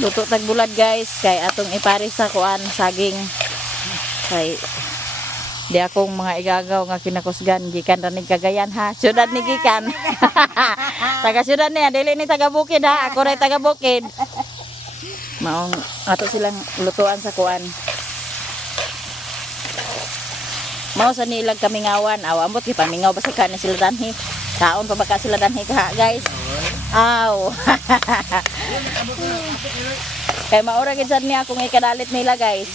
Luto tag bulad guys, kay atong iparis sa kuan saging. Kay di akong mga igagaw nga kinakusgan gikan ra ni Cagayan ha. Syudad ni gikan. Taga syudad niya, dili ni taga bukid ha. Ako ray taga bukid. Maong ato silang lutuan sa kuan. Mao sa nilag kami ngawan, ambot ki pamingaw ba sa kanin sila danhi. Kaon pa baka sila danhi ka guys. Aw. Kay maura gid sad niya kung ikadalit nila guys.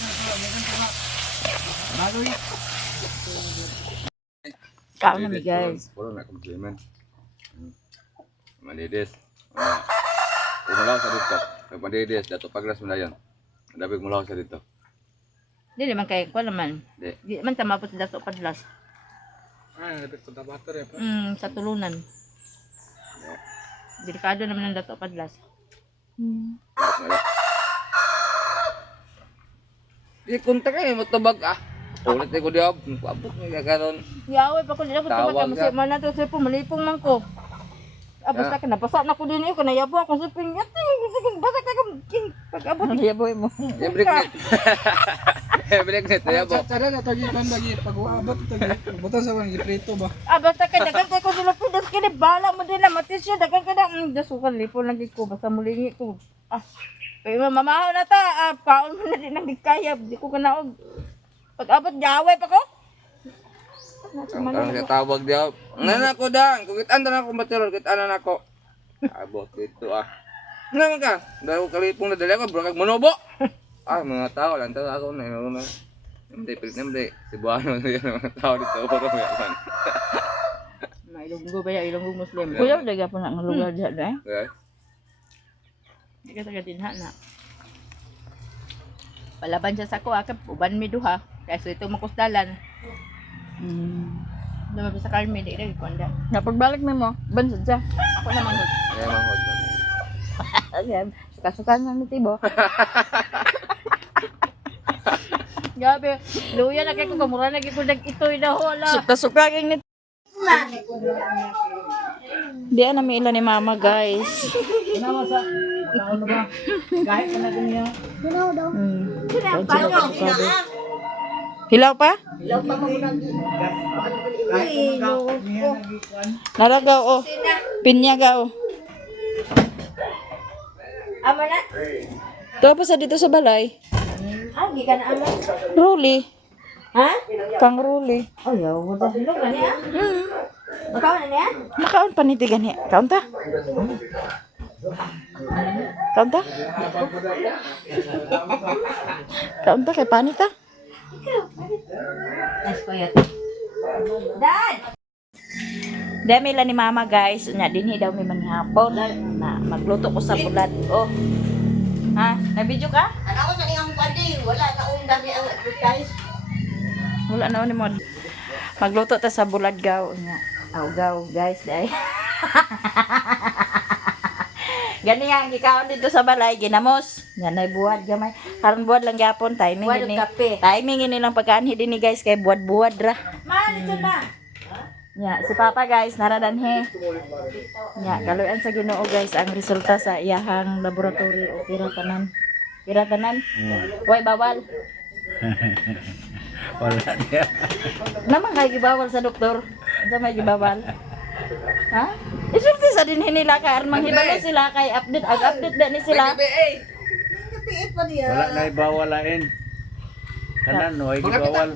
Kaon na mi guys. Puro na komplement. Malides. Umulaw sa dito. Pagpadides dato paglas mo na yan. Dapat mulaw sa dito. Dili man kay ko naman. Di man tama po sa dato padlas. Dapat sa bater ya. Sa tulunan. Delikado naman ang dato padlas. Di kunta kay mo tubag Ulit ko di abot ni gagaron. Yawe pa ko dili ko tawag Tawag mo ka. si man nato sa malipong man ko. Basta ka napasa na ko din ko nayabo ako sa pingat. Basta ka pag-abot nayabo mo. Break net. Break net ya bo. Cara na tagi kan lagi pag-uabot tagi. Buta sa mga giprito ba. Basta ka dagan kay ko dila pidas kini bala mo din na matisyo dagan ka na dasukan lipon lagi ko basta mulingi ko. Kay mamahaw na ta kaon mo na din ang gikaya di ko kanaog. Pag-abot yaway pa ko. Ang tawag dia. Nana ko dang, kugitan na ako material, kugitan na ako. Abot dito Naman ka, dahil ko kalipong na dali ako, bro kag monobo. Mga tao lang tao ako na ino. Namde pilit namde, Cebuano yan mga tao dito ko yaman. Ilonggo ba ya ilonggo Muslim. Kuya daga po na ang lugar diha na. Okay. Di ka taga dinha na. Palaban siya sa ko akap uban mi duha. Kaya ito makusdalan. Naman sa Carmen, di rin konda. Napagbalik mo, bansad siya. Ako naman gud. Kaya manghod. Ayan, suka-suka na ni Tibo. Gabi, luya na kay ko kamura na ko itoy na hola. Suka-suka kay ni Di na may ila ni mama guys. Nawa sa taon na ba? Kahit na niya. Hilaw pa? Kahit na niya nagikuan. Naragaw oh. Pinyagaw. Ama na? Ito pa sa dito sa balay. Di ka na ama. Ruli. Ha? Kang ruli. Ayaw, wala hilong ka niya? Makaw na niya? Makaon panitigan niya. Kaon ta? Kaon ta? Kaon ta kay panita? Nice ko yun. Dad! Dami lang ni mama guys. Nya dinhi daw may manghapon na magluto ko sa bulad. Oh. Ha? Nabidyo ka? Ano ko sa iyong pandi? Wala na unda niya ang advertise. Wala na ni mo. Magluto ta sa bulad gaw nya. Aw gaw guys dai. Gani ang gikaon dito sa balay ginamos. Ganay buwad gamay. Karon buwad lang gyapon timing Buwad ini. og kape. Timing ini lang pagkaanhi dinhi guys kay buwad-buwad ra. Man, ito na. Nya si Papa guys naradanhe. Nya kaluyan sa Ginoo guys ang resulta sa iyahang laboratory o pira tanan. Pira tanan. Way bawal. Wala niya. Naman kay gibawal sa doktor. Unsa may gibawal? Ha? Isulti sa din nila kay armang hibalo sila kay update din ni sila. Kapiit pa niya. Wala na ibawalain. Kanan no ay gibawal.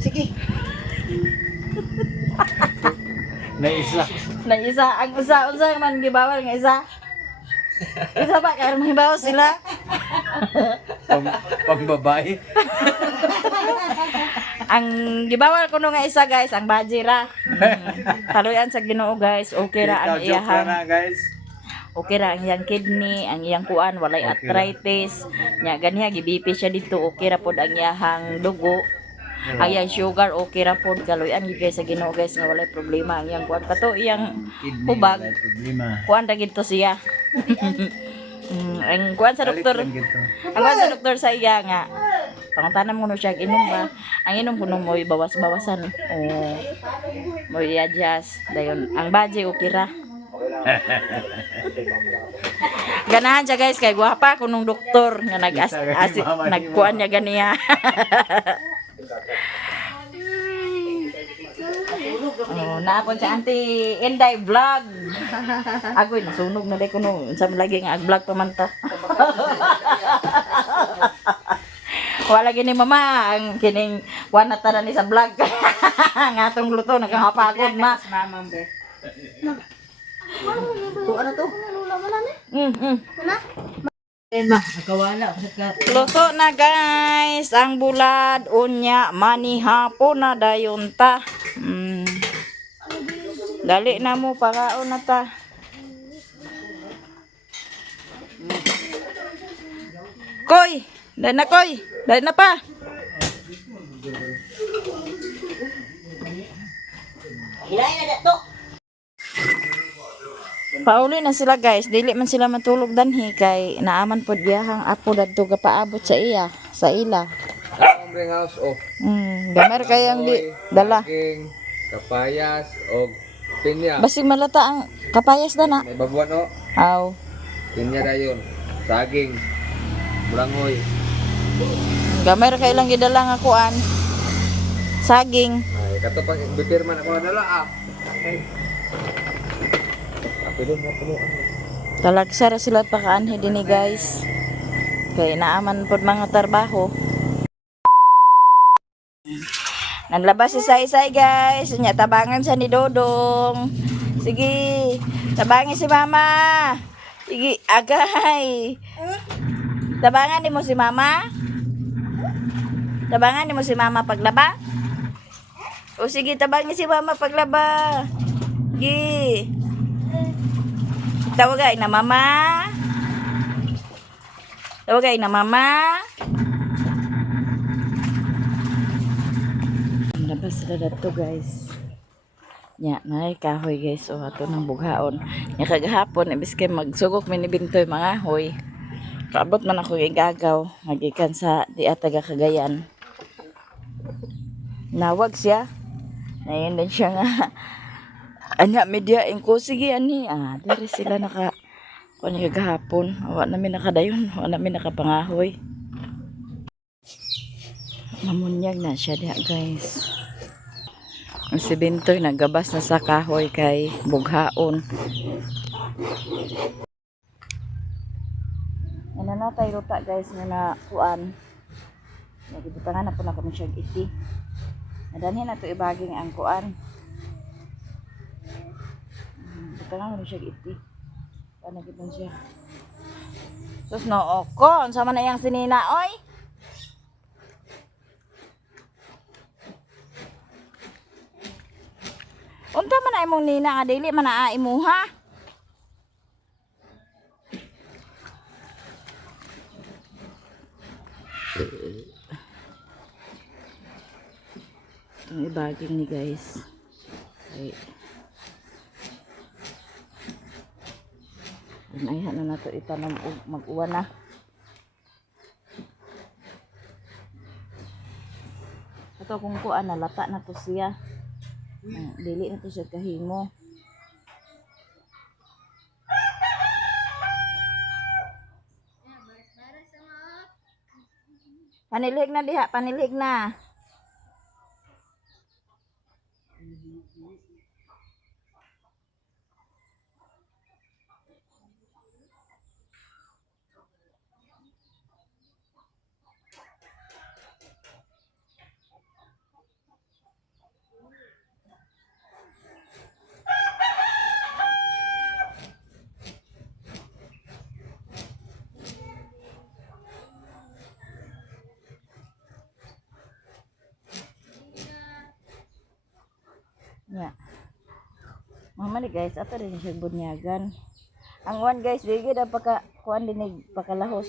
Sige. Na isa. Na isa ang unsa man gibawal nga isa. Isa ba kay armang hibalo sila? Pambabae. Ang gibawal kuno nga isa guys ang bajira. Kaluyan sa Ginoo guys, okay ra ang Joke iyahang. na guys. Okay ra ang iyang kidney, ang iyang kuan, walay Okay ra. arthritis. Nya ganiha gibipi siya dito, okay ra pod ang iyang dugo. Ang iyang sugar okay ra pod kaluyan gid guys sa Ginoo guys nga walay problema ang iyang kuan kato iyang Kidney. hubag. Wala problema. Kuan ra gid to siya. Ang kuan sa doktor. Balik lang gito. Ang kuan sa doktor sa iya nga pangutanan mo no siya inom ba? Ang inom kuno mo bawas-bawasan. Oh. Mo i-adjust dayon. Ang baji okay ra. Ganahan siya guys, kay gwapa ko nung doktor nga nagkuan niya ganiya. Oh, naapon si Auntie Inday vlog. Agoy nasunog na day ko no. Unsa man lagi nga vlog pa man ta. Wala gini mama ang kining wana tara ni sa vlog. Nga tong luto nagkahapagod ma. Mamang be. Ano to? Ma, nakawala. Luto na guys ang bulad unya manihapon na dayon ta. Dali na mo pakaon na ta. Koy, dali na koy. Dali na pa. Hilay na dato. Pauli na sila guys, dili man sila matulog danhi kay naaman pod biyahang apo dadto ga paabot sa ila. Ang ring house of Gamer kayang di dala. king kapayas og pinya. Basig malata ang kapayas dana. May babuan o. Aw. Pinya dayon. Saging. Bulangoy. Gamer kay lang gidala nga kuan. Saging. Ay, kato pag bipirman ako dala ah. Okay. Apilon mo puno. Talagsara sila pakaanhi dinhi guys. Kay naaman pod mga trabaho. Naglabas si Say guys. Nya tabangan siya ni Dodong. Sige, tabangin si Mama. Sige, agay. Tabangan ni mo si Mama. Tabangan ni mo si Mama paglaba. O sige, tabangin si Mama paglaba. Sige. Tawagay na Mama. Tawagay na Mama. Labas sila dato guys. Nya, nay kahoy guys. O ato ng bughaon. Nya kagahapon, ibis kay magsugok minibintoy mga hoy. Kaabot man ako igagaw. Magikan sa di ataga Cagayan. Nawag siya. Nayon din siya nga. Anya media ko sige ani. Diri sila naka kuan kagahapon. Wa namin nakadayon. Wa namin nakapangahoy. Mamunyag na siya diha guys. Ang si Bintoy nagabas na sa kahoy kay bughaon. Ano na tayo ruta guys nga na kuan. Nagibutangan na po na kami siya iti. Nadani na to ibaging ang kuan. Butangan kami siya iti. Paano gipon siya? Sus no okon sama na yang sinina oy. Unta man na imong nina nga dili man naa imuha. Itong ibaging ni guys. Okay. Ayhan na nato itanong mag-uwan na. Ito kung kuan nalata na to siya. Dili na to siya kahimo. Panilig na diha, panilig na. Yeah. Mamali guys, ato rin siya bunyagan. Ang uwan guys, dili gid paka kuan dinig pakalahos.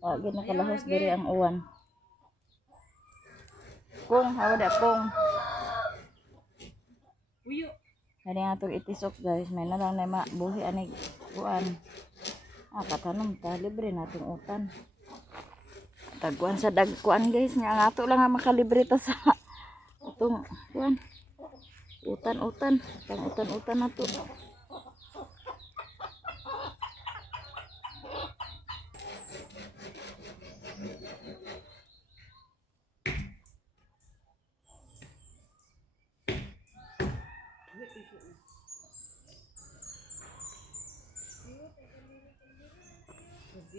Gid nakalahos diri ang uwan. Kung hawada kung. Uyo. Kani atong itisok guys, may nalang na mabuhi ani kuan. Katanom ta libre natong utan. Tagkuan sa dagkuan guys, nga ang ato lang nga makalibre ta sa atong kuan. Utan-utan, pang utan-utan na to. Lapay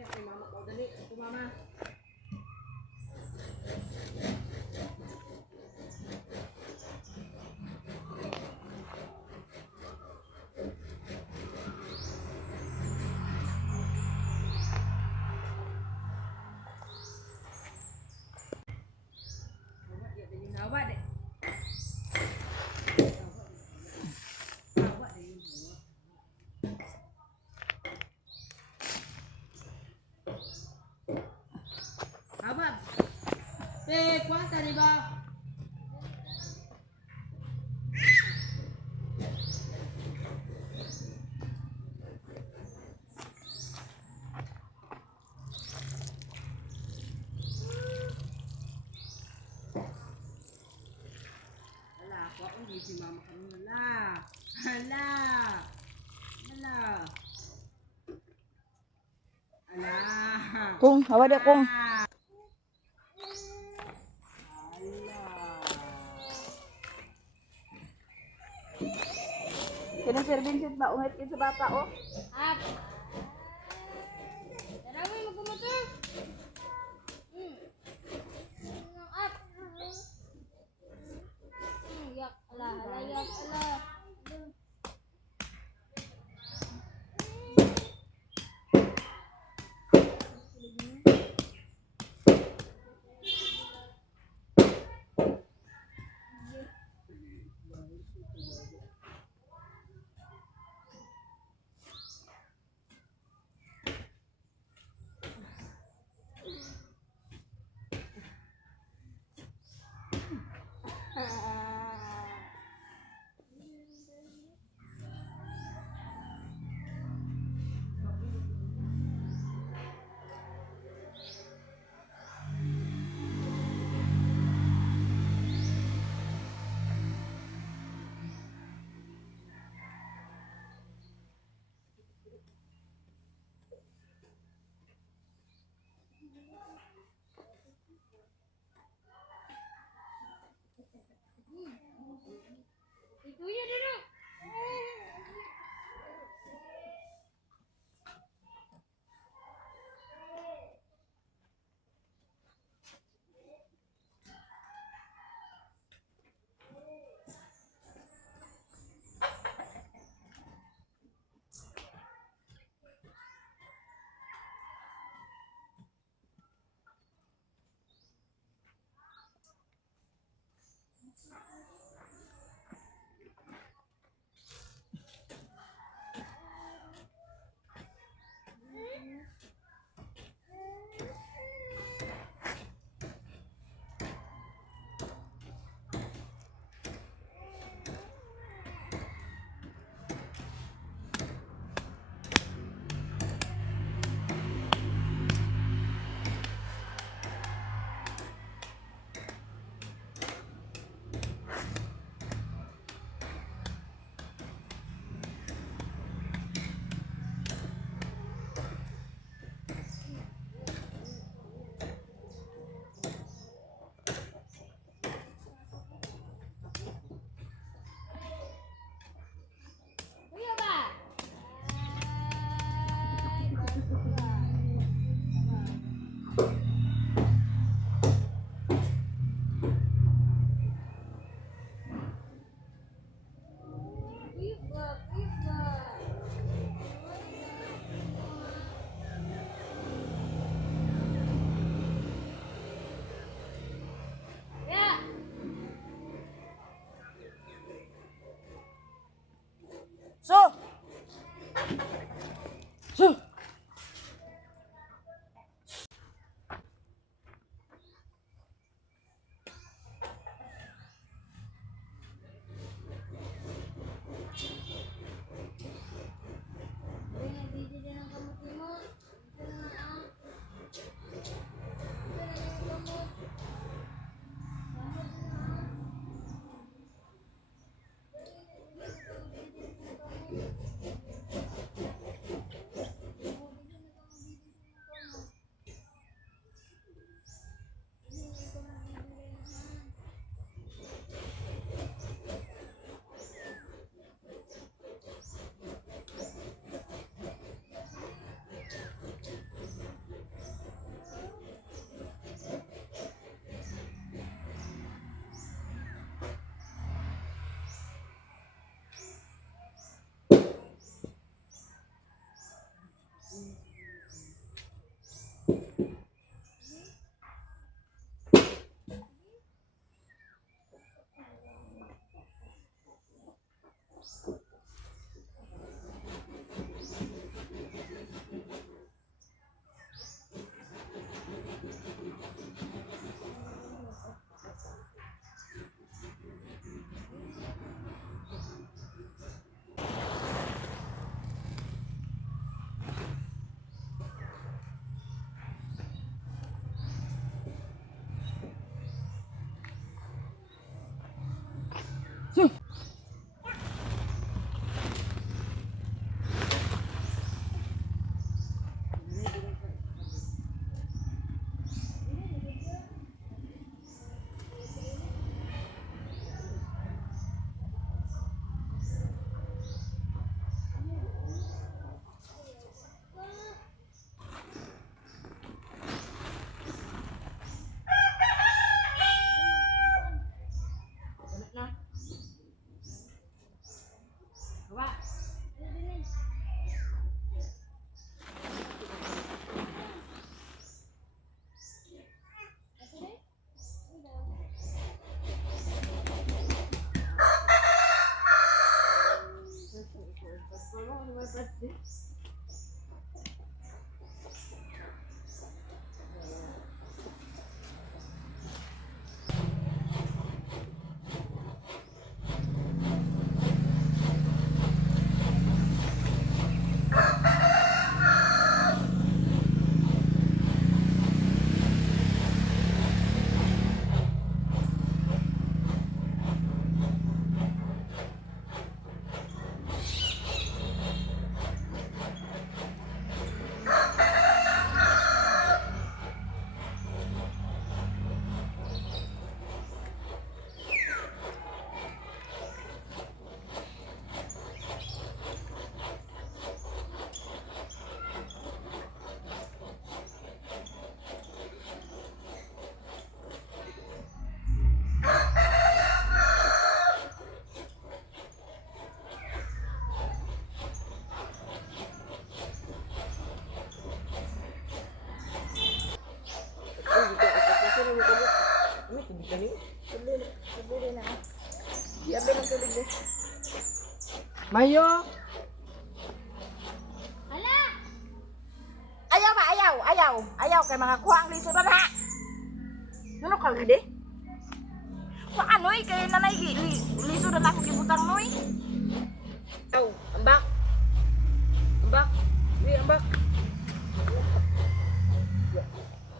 na kay mama ko dali. Ito mama. Hawa deh. Hawa deh. Hawa. Kuasa nih, Bang. Alah, kok ini si mama kamu lah. Alah. Alah. Alah. Kung, hawa dia kung. Kena Sir Vincent ba ungit sa bata oh. Up. Darawin mo kumotor. Up. Yak, ala, yak, ala. Itu ya dulu. Mayo! Ala! Ayaw ba? Ayaw! Ayaw! Ayaw kay mga kuha ang liso na ha! Ano ka gede? Kuha anoy kay nanay liso na ako gibutang noy. Aw, ambak. Ambak. Di ambak.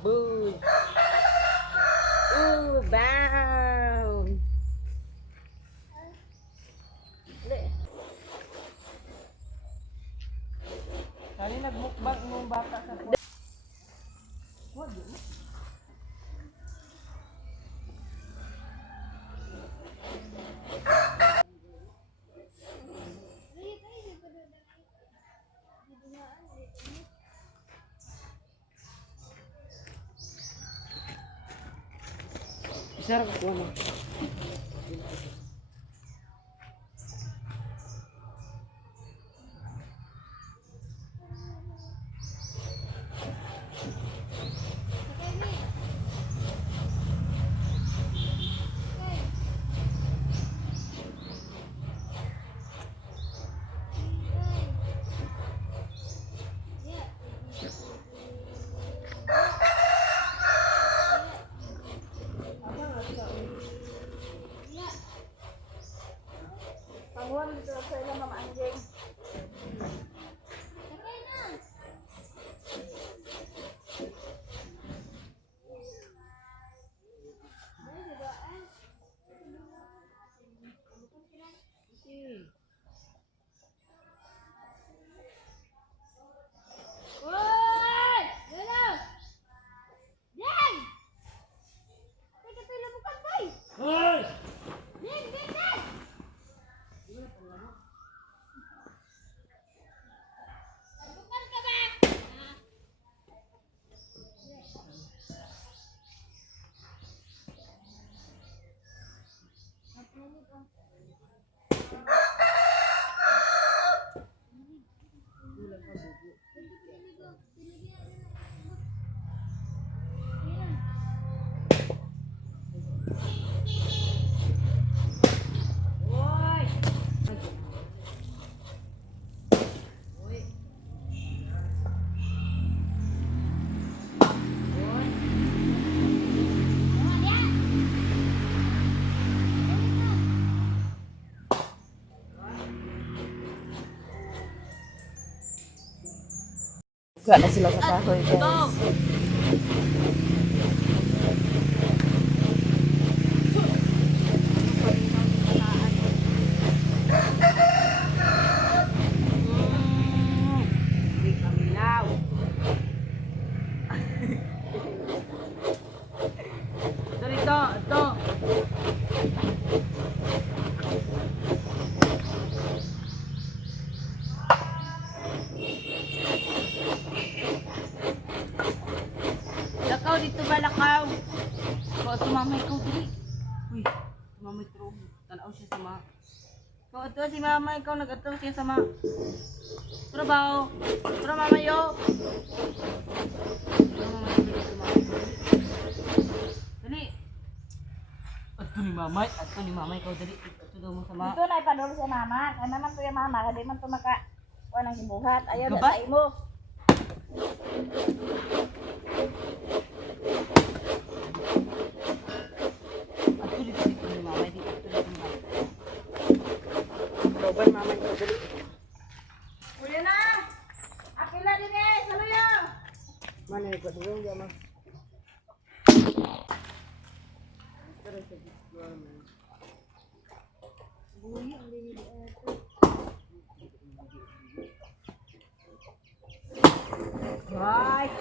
Boom. Bound. Kali nagmukbang ng bata sa Isa ra ko mo. Panguhan dito sa ilang mga anjing. Sakay na! Uy! Gano'n! Yan! Teka, pila mo kantay! Hoy! Yan, ganyan! Bukan ka ba? Wala na sila sa kahoy, guys. Hindi kami law. Ito. Lakaw dito ba lakaw? Ko tumamay ko dili. Uy, tumamay tro. Tanaw siya sa ma. Ko ito si mama ikaw nag-ato siya sa ma. Trabaho. Tara mama yo. Dali. Ato ni mama ikaw dali. Ato daw mo sa ma. Ito na ipadulo sa mama. Kaya naman to yung mama. Kaya man to maka... Walang hibuhat. Ayaw na Gabay? sa imo. Ato dito ni mama dito. Ato ni mama. Roban mama ikaw dali. Kuya na! Apila din eh! Saluyo! Mana ni ko dulu ya ma. Bye.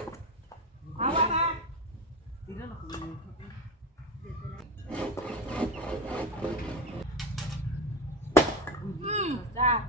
Awa ka! Tidak nak kena. Da!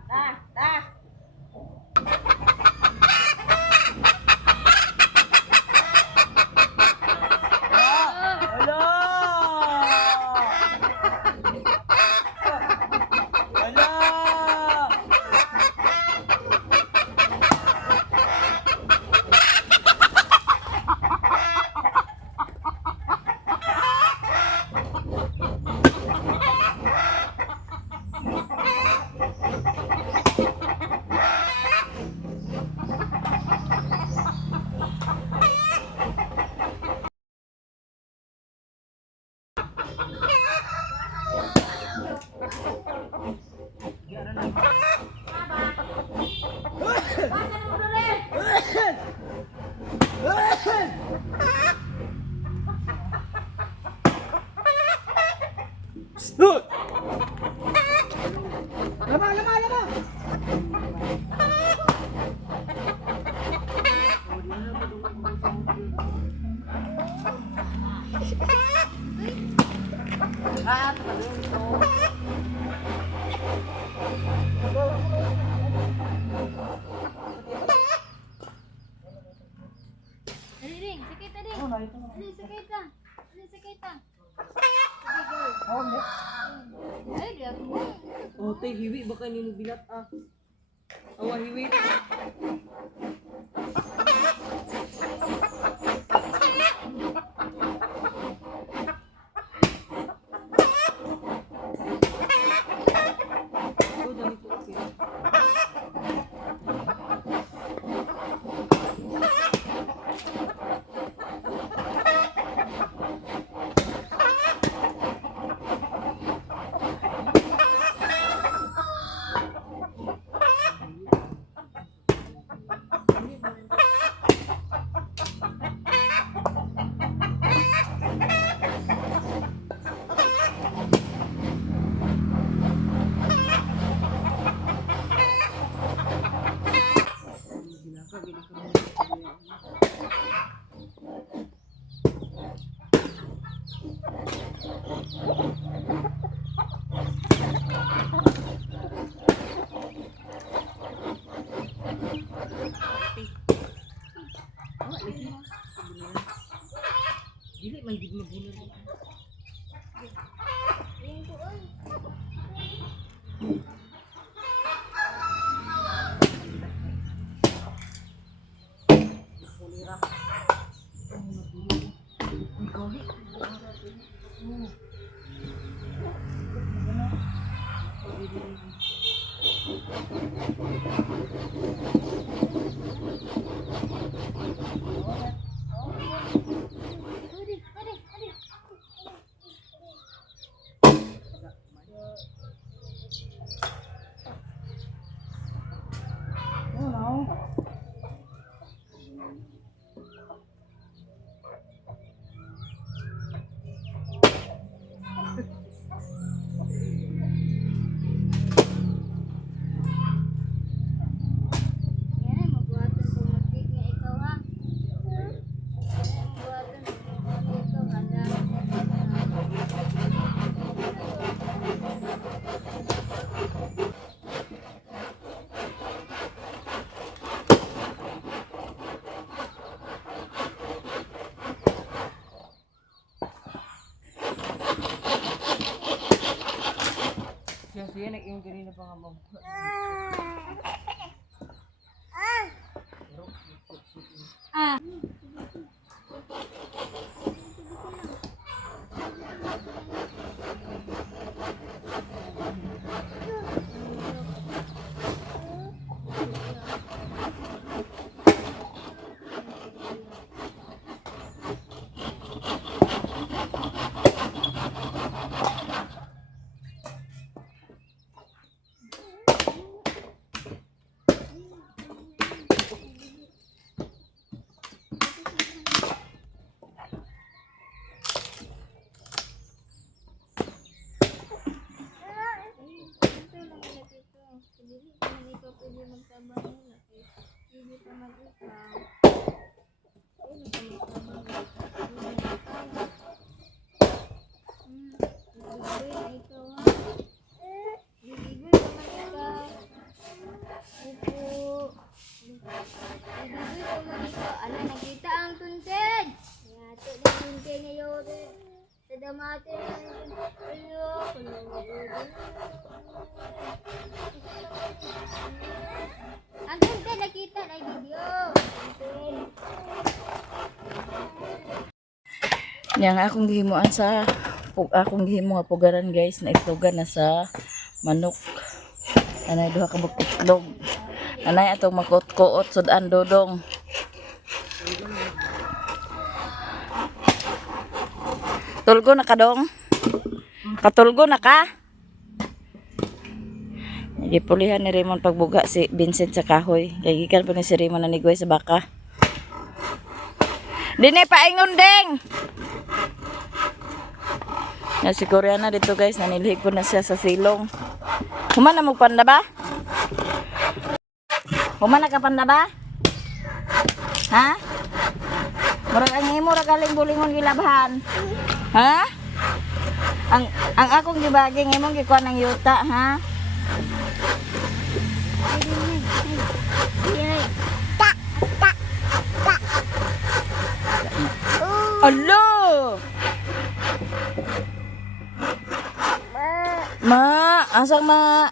Dali ring, sakit tadi. Dali sakit lang. Dali sakit lang. Ay, dia mo. Oh, tay hiwi baka ni mo bilat ah. Awa hiwi. Oh, dami ko okay. Dili man gid mabuno. ganina pa nga ma'am. Ito lang nila dito. Hindi naman ikaw pwede magtrabaho na. Hindi pa mag-ikaw. Pwede ka magtrabaho. Bibigay na ikaw ha. Bibigay naman ikaw. Opo. Bibigay naman ikaw. Ala, nakita ang tunted. Yato na tunted ngayon. Sa damate. Ayo. Ang tunted nakita na video. Yang akong gihimuan sa akong gihimo nga pugaran guys na itlogan na sa manok. Anay duha ka buk itlog. Anay atong makot-kuot sudan dodong. Tulgo na ka dong. Katulgo na ka. Gipulihan ni Raymond pagbuga si Vincent sa kahoy. Kay gikan pa ni si Raymond na nigway sa baka. Dini paingon ding. Na si Koreana dito guys, nanilhig ko na siya sa silong. Human na mo panda ba? Human na ka panda ba? Ha? Murag ang imo ra galing bulingon gilabhan. Ha? Ang akong gibaging imong gikuha ng yuta, ha? Alo! Ma, asang ma?